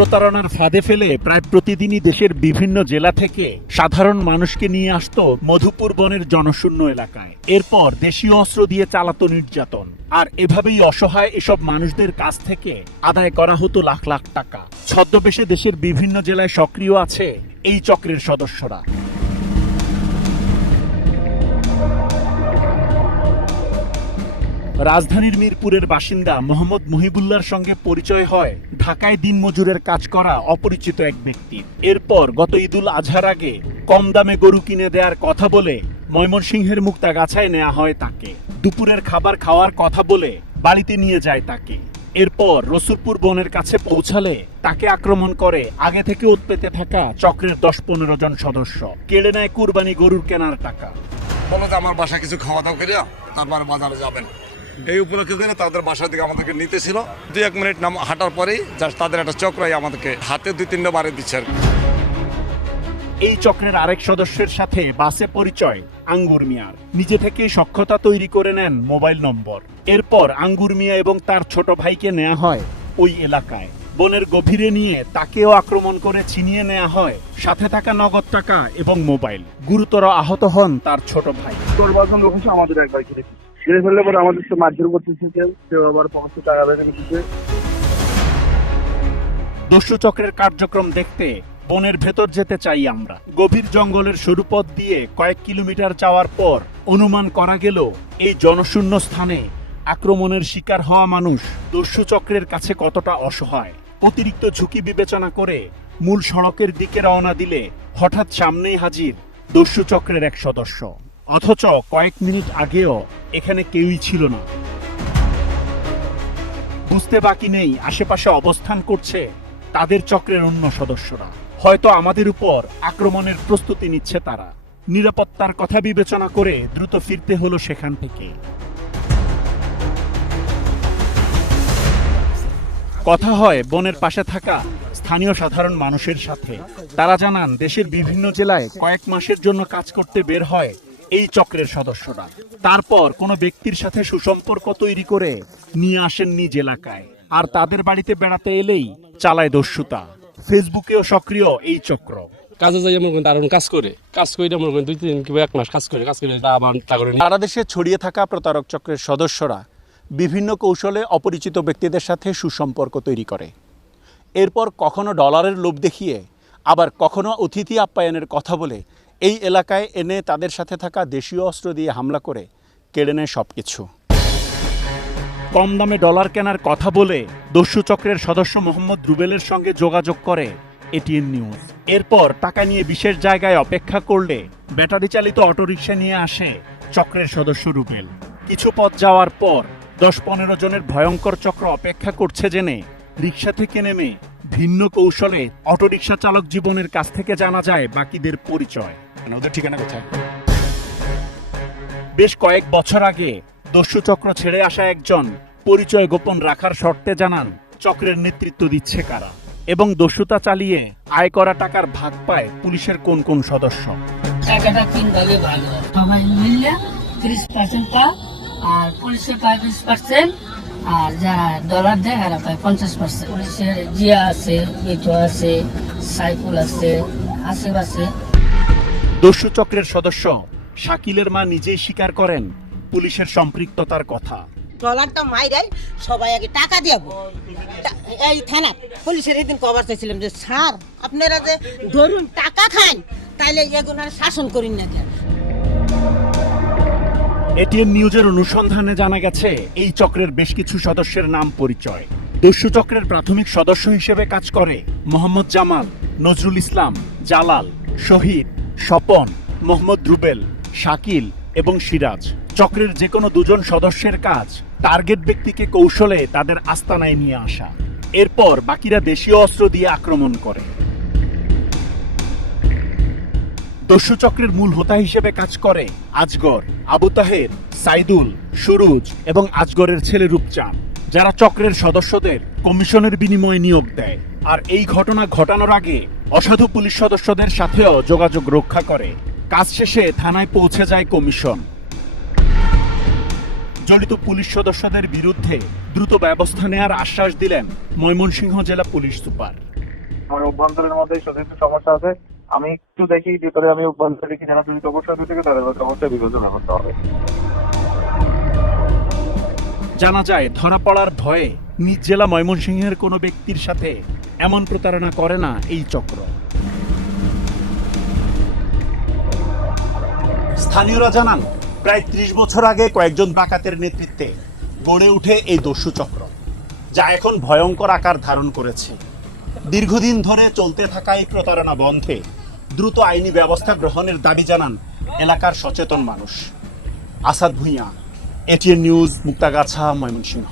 প্রতারণার ফাঁদে ফেলে প্রায় প্রতিদিনই দেশের বিভিন্ন জেলা থেকে সাধারণ মানুষকে নিয়ে আসত মধুপুর বনের জনশূন্য এলাকায়। এরপর দেশীয় অস্ত্র দিয়ে চালাত নির্যাতন। আর এভাবেই অসহায় এসব মানুষদের কাছ থেকে আদায় করা হতো লাখ লাখ টাকা। ছদ্মবেশে দেশের বিভিন্ন জেলায় সক্রিয় আছে এই চক্রের সদস্যরা। রাজধানীর মিরপুরের বাসিন্দা মোহাম্মদ মুহিবুল্লাহর সঙ্গে পরিচয় হয় ঢাকায় দিনমজুরের কাজ করা অপরিচিত এক ব্যক্তির এরপর গত ঈদুল আজহার আগে কম দামে গরু কিনে দেওয়ার কথা বলে ময়মনসিংহের মুক্তাগাছায় নেওয়া হয় তাকে। দুপুরের খাবার খাওয়ার কথা বলে বাড়িতে নিয়ে যায় তাকে। এরপর রসুলপুর বনের কাছে পৌঁছালে তাকে আক্রমণ করে আগে থেকে উৎপেতে থাকা চক্রের দশ পনেরো জন সদস্য। কেড়ে নেয় কুরবানি গরুর কেনার টাকা। বলো আমার বাসা কিছু খাওয়া দাওয়া করিয়া তারপরে বাজারে যাবেন। এই উপলক্ষে করে তাদের বাসা থেকে আমাদেরকে নিতেছিল। দুই এক মিনিট নাম হাঁটার পরেই জাস্ট তাদের একটা চক্রাই আমাদেরকে হাতে দুই তিনটা বারে দিচ্ছে আর এই চক্রের আরেক সদস্যের সাথে বাসে পরিচয় আঙ্গুর মিয়ার। নিজে থেকে সক্ষতা তৈরি করে নেন মোবাইল নম্বর। এরপর আঙ্গুর মিয়া এবং তার ছোট ভাইকে নেওয়া হয় ওই এলাকায়। বনের গভীরে নিয়ে তাকেও আক্রমণ করে ছিনিয়ে নেওয়া হয়। সাথে থাকা নগদ টাকা এবং মোবাইল। গুরুতর আহত হন তার ছোট ভাই। তোর বাজন আমাদের একবার ছেড়ে ছেড়ে ফেললে পরে আমাদের তো মারধর করতেছে কেউ কেউ আবার পঞ্চাশ টাকা বেড়ে নিতেছে চক্রের কার্যক্রম দেখতে বনের ভেতর যেতে চাই আমরা। গভীর জঙ্গলের সরু পথ দিয়ে কয়েক কিলোমিটার যাওয়ার পর অনুমান করা গেল, এই জনশূন্য স্থানে আক্রমণের শিকার হওয়া মানুষ চক্রের কাছে কতটা অসহায়। অতিরিক্ত ঝুঁকি বিবেচনা করে মূল সড়কের দিকে রওনা দিলে হঠাৎ সামনেই হাজির চক্রের এক সদস্য। অথচ কয়েক মিনিট আগেও এখানে কেউই ছিল না। বুঝতে বাকি নেই আশেপাশে অবস্থান করছে তাদের চক্রের অন্য সদস্যরা। হয়তো আমাদের উপর আক্রমণের প্রস্তুতি নিচ্ছে তারা। নিরাপত্তার কথা বিবেচনা করে দ্রুত ফিরতে হলো সেখান থেকে। কথা হয় বনের পাশে থাকা স্থানীয় সাধারণ মানুষের সাথে। তারা জানান, দেশের বিভিন্ন জেলায় কয়েক মাসের জন্য কাজ করতে বের হয় এই চক্রের সদস্যরা। তারপর কোনো ব্যক্তির সাথে সুসম্পর্ক তৈরি করে নিয়ে আসেন নিজ এলাকায়। আর তাদের বাড়িতে বেড়াতে এলেই চালায় দস্যুতা। ফেসবুকেও সক্রিয় এই চক্র। কাজে যাই মনে করেন তার কাজ করে। কাজ করে মনে করেন দুই তিন কিংবা এক মাস কাজ করে। কাজ করে তা করে সারা দেশে ছড়িয়ে থাকা প্রতারক চক্রের সদস্যরা বিভিন্ন কৌশলে অপরিচিত ব্যক্তিদের সাথে সুসম্পর্ক তৈরি করে। এরপর কখনো ডলারের লোভ দেখিয়ে আবার কখনো অতিথি আপ্যায়নের কথা বলে এই এলাকায় এনে তাদের সাথে থাকা দেশীয় অস্ত্র দিয়ে হামলা করে কেড়ে নেয় সব কিছু কম দামে ডলার কেনার কথা বলে দস্যু চক্রের সদস্য মোহাম্মদ রুবেলের সঙ্গে যোগাযোগ করে এটিএন নিউজ। এরপর টাকা নিয়ে বিশেষ জায়গায় অপেক্ষা করলে ব্যাটারি চালিত অটোরিকশা নিয়ে আসে চক্রের সদস্য রুবেল। কিছু পথ যাওয়ার পর দশ পনেরো জনের ভয়ঙ্কর চক্র অপেক্ষা করছে জেনে রিক্সা থেকে নেমে ভিন্ন কৌশলে অটোরিকশা চালক জীবনের কাছ থেকে জানা যায় বাকিদের পরিচয়। ওদের ঠিকানা কোথায়? বেশ কয়েক বছর আগে দস্যু চক্র ছেড়ে আসা একজন পরিচয় গোপন রাখার শর্তে জানান, চক্রের নেতৃত্ব দিচ্ছে কারা এবং দস্যুতা চালিয়ে আয় করা টাকার ভাগ পায় পুলিশের কোন কোন সদস্য। আর ডলার দেয় এরা পঞ্চাশ পার্সেন্ট পুলিশের জিয়া আছে আছে, আসিফ আছে। দস্যু চক্রের সদস্য শাকিলের মা নিজেই স্বীকার করেন পুলিশের সম্পৃক্ততার কথা। ডলারটা মাইরাই সবাই আগে টাকা দিব এই থানা পুলিশের এদিন কভার চাইছিলাম যে স্যার আপনারা যে ধরুন টাকা খান তাইলে এগুলোর শাসন করেন না কেন? এটিএন নিউজের অনুসন্ধানে জানা গেছে এই চক্রের বেশ কিছু সদস্যের নাম পরিচয়। দস্যু চক্রের প্রাথমিক সদস্য হিসেবে কাজ করে মোহাম্মদ জামাল নজরুল ইসলাম জালাল শহীদ স্বপন, মোহাম্মদ রুবেল, শাকিল এবং সিরাজ। চক্রের যে কোনো দুজন সদস্যের কাজ, টার্গেট ব্যক্তিকে কৌশলে তাদের আস্তানায় নিয়ে আসা। এরপর বাকিরা দেশীয় অস্ত্র দিয়ে আক্রমণ করে। দস্যু চক্রের মূল হোতা হিসেবে কাজ করে আজগর, আবু তাহের, সাইদুল, সুরুজ এবং আজগরের ছেলে রূপচাঁদ। যারা চক্রের সদস্যদের কমিশনের বিনিময়ে নিয়োগ দেয়। আর এই ঘটনা ঘটানোর আগে অসাধু পুলিশ সদস্যদের সাথেও যোগাযোগ রক্ষা করে। কাজ শেষে থানায় পৌঁছে যায় কমিশন। জড়িত পুলিশ সদস্যদের বিরুদ্ধে দ্রুত ব্যবস্থা নেওয়ার আশ্বাস দিলেন ময়মনসিংহ জেলা পুলিশ সুপার। আমার অভ্যন্তরের মধ্যে একটু সমস্যা আছে। আমি একটু দেখি, ভিতরে আমি অভ্যন্তরে যেন যদি সমস্যা হয়ে থাকে তাহলে অবশ্যই বিবেচনা করতে হবে। জানা যায় ধরা পড়ার ভয়ে নিজ জেলা ময়মনসিংহের কোনো ব্যক্তির সাথে এমন প্রতারণা করে না এই চক্র। স্থানীয়রা জানান, প্রায় ত্রিশ বছর আগে কয়েকজন ডাকাতের নেতৃত্বে গড়ে উঠে এই দস্যু চক্র, যা এখন ভয়ঙ্কর আকার ধারণ করেছে। দীর্ঘদিন ধরে চলতে থাকা এই প্রতারণা বন্ধে দ্রুত আইনি ব্যবস্থা গ্রহণের দাবি জানান এলাকার সচেতন মানুষ। Asad Bhuiyan ATN news Muktagacha Mymensingh.